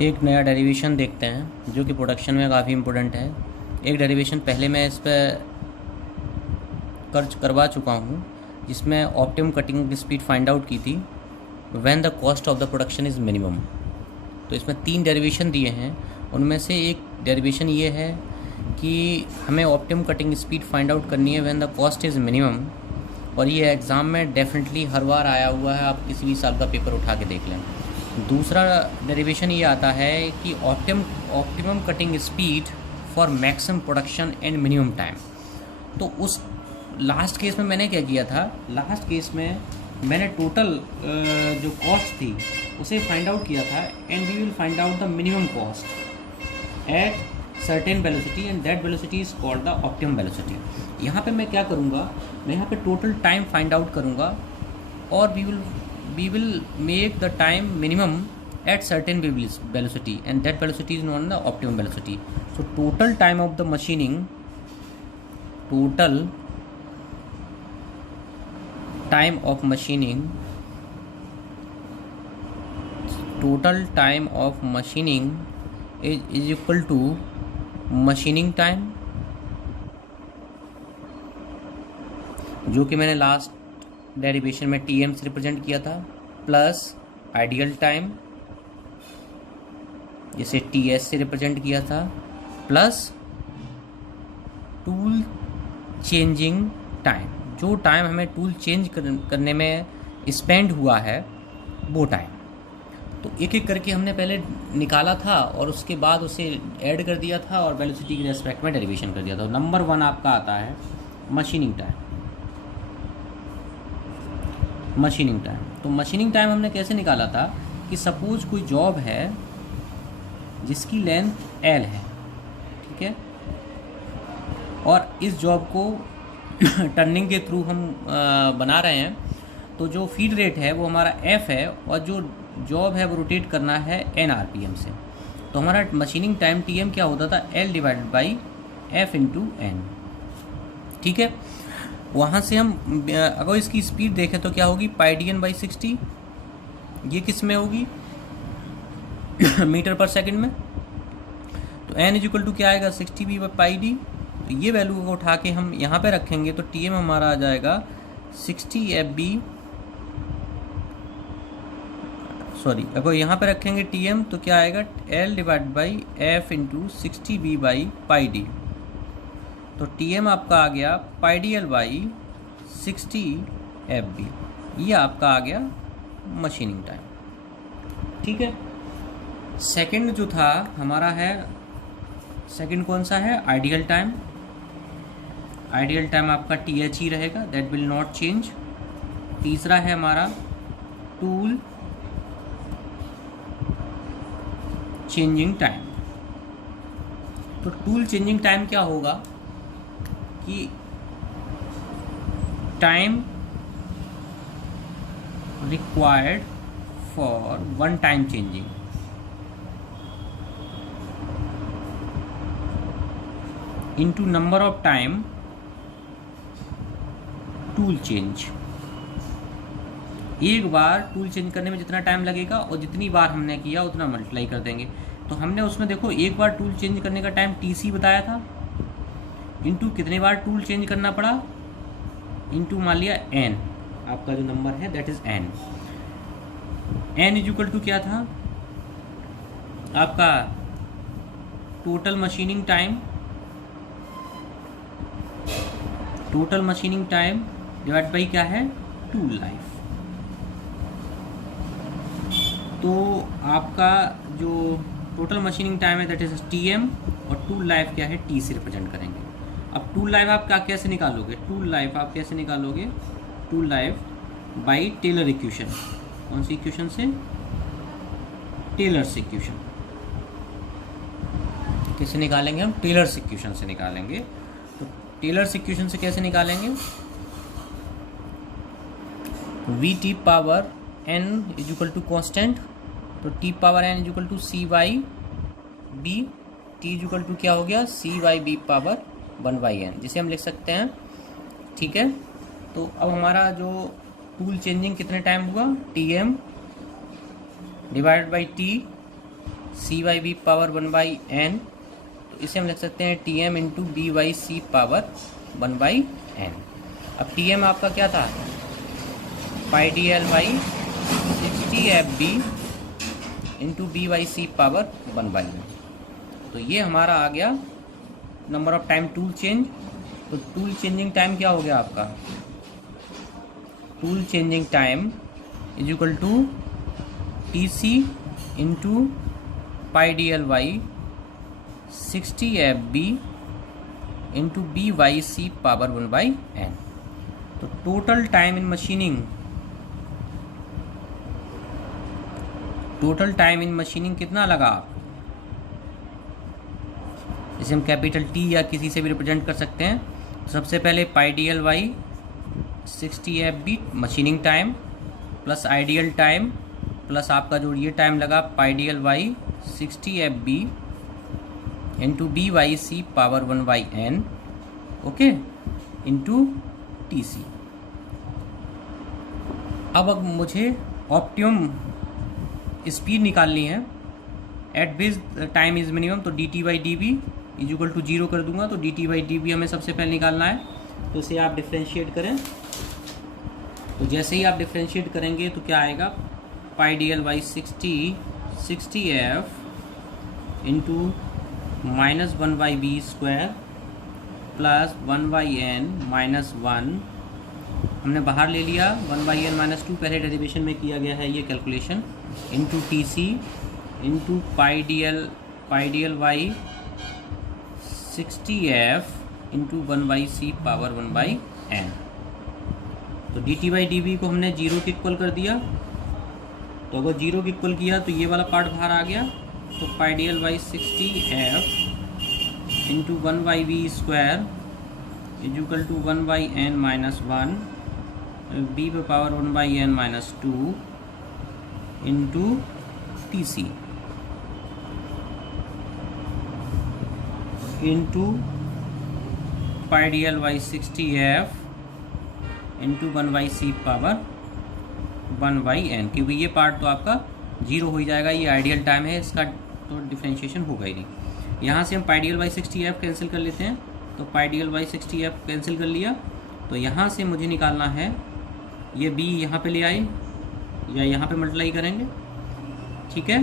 एक नया डेरिवेशन देखते हैं जो कि प्रोडक्शन में काफ़ी इम्पोर्टेंट है। एक डेरिवेशन पहले मैं इस पर करवा चुका हूँ, जिसमें optimum cutting speed find out की थी when the cost of the production is minimum. तो इसमें 3 डेरिवेशन दिए हैं, उनमें से एक डेरिवेशन ये है कि हमें optimum cutting speed find out करनी है when the cost is minimum, और ये एग्ज़ाम में डेफिनेटली हर बार आया हुआ है, आप किसी भी साल का पेपर उठा के देख लें। दूसरा डेरिवेशन ये आता है कि optimum cutting speed for maximum production and minimum time. तो उस लास्ट केस में मैंने क्या किया था, लास्ट केस में मैंने टोटल जो कॉस्ट थी उसे फाइंड आउट किया था, and we will find out the minimum cost at certain velocity and that velocity is called the optimum velocity. यहाँ पे मैं क्या करूँगा, मैं यहाँ पे टोटल टाइम फाइंड आउट करूँगा और we will make the time minimum at certain velocity and that velocity is known as the optimum velocity. So total time of the machining, total time of machining is equal to machining time, जो कि मैंने last derivation में TM से represent किया था, plus ideal time जिसे TS से represent किया था, प्लस टूल चेंजिंग टाइम, जो टाइम हमें टूल चेंज करने में स्पेंड हुआ है वो टाइम। तो एक एक करके हमने पहले निकाला था और उसके बाद उसे ऐड कर दिया था और वेलोसिटी के रेस्पेक्ट में डेरिवेशन कर दिया था। नंबर 1 आपका आता है मशीनिंग टाइम। मशीनिंग टाइम, तो मशीनिंग टाइम हमने कैसे निकाला था कि सपोज कोई जॉब है जिसकी लेंथ एल है, ठीक है, और इस जॉब को टर्निंग के थ्रू हम बना रहे हैं, तो जो फीड रेट है वो हमारा एफ है और जो जॉब है वो रोटेट करना है एन आरपीएम से। तो हमारा मशीनिंग टाइम टीएम क्या होता था, L divided by F into N, ठीक है। वहाँ से हम अगर इसकी स्पीड देखें तो क्या होगी, पाई डी एन बाई 60, ये किस में होगी मीटर पर सेकंड में। तो एन इज इक्वल टू क्या आएगा, 60 बी बाई पाई डी। तो ये वैल्यू को उठा के हम यहाँ पे रखेंगे तो टी एम हमारा आ जाएगा 60 एफ बी, सॉरी अगर यहाँ पे रखेंगे टी एम तो क्या आएगा, L divide by F into 60 B by pi D. तो टी एम आपका आ गया pi D L by 60 F B, ये आपका आ गया मशीनिंग टाइम, ठीक है। सेकंड जो था हमारा है, सेकंड कौन सा है, आइडियल टाइम। आइडियल टाइम आपका टी एच ही रहेगा, दैट विल नॉट चेंज। तीसरा है हमारा टूल चेंजिंग टाइम। तो टूल चेंजिंग टाइम क्या होगा कि time required for one time changing into number of time tool change. एक बार टूल चेंज करने में जितना टाइम लगेगा और जितनी बार हमने किया उतना मल्टीप्लाई कर देंगे। तो हमने उसमें देखो एक बार टूल चेंज करने का टाइम टीसी बताया था, इंटू कितने बार टूल चेंज करना पड़ा, इंटू मान लिया एन, आपका जो नंबर है that is N. N is equal to क्या था आपका, total machining time, total machining time divide by क्या है, टूल लाइफ। तो आपका जो टोटल मशीनिंग टाइम है दैट इज टी एम, और टूल लाइफ क्या है, टी से रिप्रेजेंट करेंगे। अब टूल लाइफ आप क्या कैसे निकालोगे, टूल लाइफ आप कैसे निकालोगे, tool life by Taylor equation. कौन सी इक्वेशन से, टेलर्स इक्वेशन। कैसे निकालेंगे हम, टेलर्स इक्वेशन से निकालेंगे। तो टेलर्स इक्वेशन से कैसे निकालेंगे, V T power N is equal to constant, तो T power N is equal to C by B, T is equal to क्या हो गया, C by B power 1 by N, जिसे हम लिख सकते हैं, ठीक है। तो अब हमारा जो टूल चेंजिंग कितने टाइम हुआ, T M divided by T C by B power 1/n, तो इसे हम लिख सकते हैं T M into B by C power 1/n। अब टी एम आपका क्या था, pi D L by 60 FB into B by C power 1/n। तो ये हमारा आ गया number of time tool change. तो टूल चेंजिंग टाइम क्या हो गया आपका, tool changing time is equal to T C into pi D L by 60 FB into B by C power 1/n। तो total time in machining, total time in machining कितना लगा, इसे हम capital T या किसी से भी रिप्रेजेंट कर सकते हैं। तो सबसे पहले pi D L by 60 FB machining time plus ideal time plus आपका जो ये टाइम लगा pi D L by 60 FB into B by C power 1/n, okay, into T C. अब मुझे ऑप्टिमम स्पीड निकालनी है at which time is minimum. तो D T by D B is equal to 0 कर दूंगा। तो D T by D B हमें सबसे पहले निकालना है, तो इसे आप डिफ्रेंशिएट करें। तो जैसे ही आप डिफ्रेंशिएट करेंगे तो क्या आएगा, pi D L by 60 F into minus 1/b square plus 1/n minus 1, हमने बाहर ले लिया 1/n माइनस 2, पहले डेरिवेशन में किया गया है ये calculation, into T C into pi D L by 60 F into 1/c power 1/n। तो D T by D B को हमने 0 के इक्वल कर दिया। तो अगर 0 के इक्वल किया तो ये वाला पार्ट बाहर आ गया। तो pi D L by 60 F into 1/b square is equal to 1/n minus 1 b पे power 1/n minus 2 into T C into pi D L by 60 F into 1/c power 1/n, क्योंकि ये part तो आपका 0 हो ही जाएगा, ये ideal time है, इसका तो डिफ्रेंशिएशन होगा ही नहीं। यहाँ से हम pi D L by 60 F cancel कर लेते हैं। तो pi D L by 60 F cancel कर लिया। तो यहाँ से मुझे निकालना है, ये b यहाँ पे ले आए या यहाँ पे मल्टीप्लाई करेंगे, ठीक है।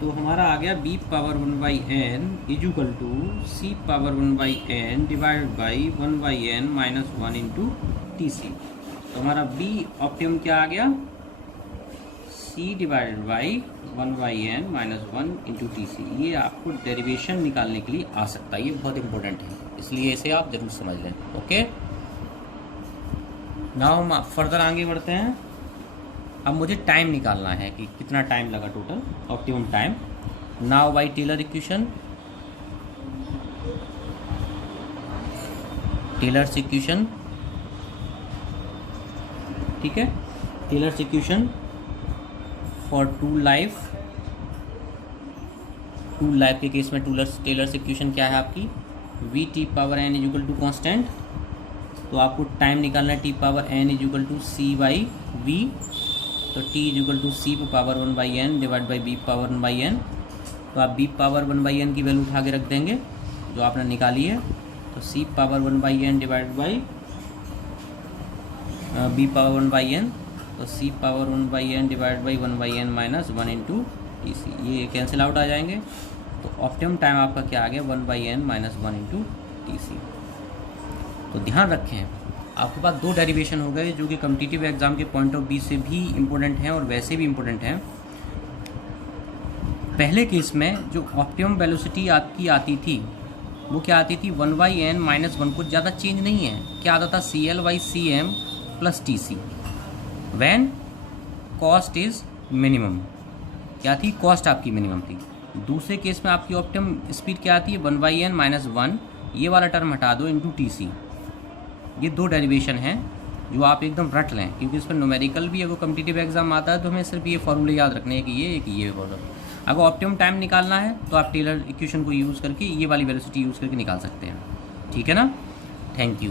तो हमारा आ गया b power 1/n is equal to c power 1/n divided by 1/n minus 1 into T C. तो हमारा b ऑप्टिमम क्या आ गया, c divided by 1/n minus 1 into T C. ये आपको डेरिवेशन निकालने के लिए आ सकता है, ये बहुत इंपॉर्टेंट है, इसलिए इसे आप जरूर समझ लें, ओके। नाउ हम फर्दर आगे बढ़ते हैं। अब मुझे टाइम निकालना है कि कितना टाइम लगा total, optimum time. Now by Taylor equation, Taylor's equation, ठीक है, Taylor's equation for tool life. Tool life के केस में टेलर्स इक्वेशन क्या है आपकी, V T power N is equal to constant. तो आपको टाइम निकालना है T power N is equal to C by V. तो T is equal to C power 1/n divide by B power 1/n। तो आप बी पावर 1/n की value उठा के रख देंगे जो आपने निकाली है। तो C power 1/n divide by B power 1/n। तो C power 1/n divide by 1/n minus 1 into T C, ये कैंसिल आउट आ जाएंगे। तो ऑप्टिमम टाइम आपका क्या आ गया, 1/n minus 1 into T C. तो ध्यान रखें, आपके पास दो डेरिवेशन हो गए जो कि कॉम्पिटिटिव एग्जाम के पॉइंट ऑफ व्यू से भी इम्पोर्टेंट हैं और वैसे भी इम्पोर्टेंट हैं। पहले केस में जो ऑप्टिमम वेलोसिटी आपकी आती थी वो क्या आती थी, 1/n माइनस 1, कुछ ज़्यादा चेंज नहीं है। क्या आता था, CL/CM plus TC when cost is minimum. क्या थी, कॉस्ट आपकी मिनिमम थी। दूसरे केस में आपकी ऑप्टिमम स्पीड क्या आती है, 1/n माइनस 1, ये वाला टर्म हटा दो, इंटू TC। ये दो डेरिवेशन हैं जो आप एकदम रट लें, क्योंकि इस पर न्यूमेरिकल भी अगर कॉम्पिटिटिव एग्जाम आता है तो हमें सिर्फ ये फॉर्मूले याद रखने हैं कि ये फॉर्मूला। अगर ऑप्टिमम टाइम निकालना है तो आप टेलर इक्वेशन को यूज़ करके ये वाली वेलोसिटी यूज़ करके निकाल सकते हैं, ठीक है ना। Thank you.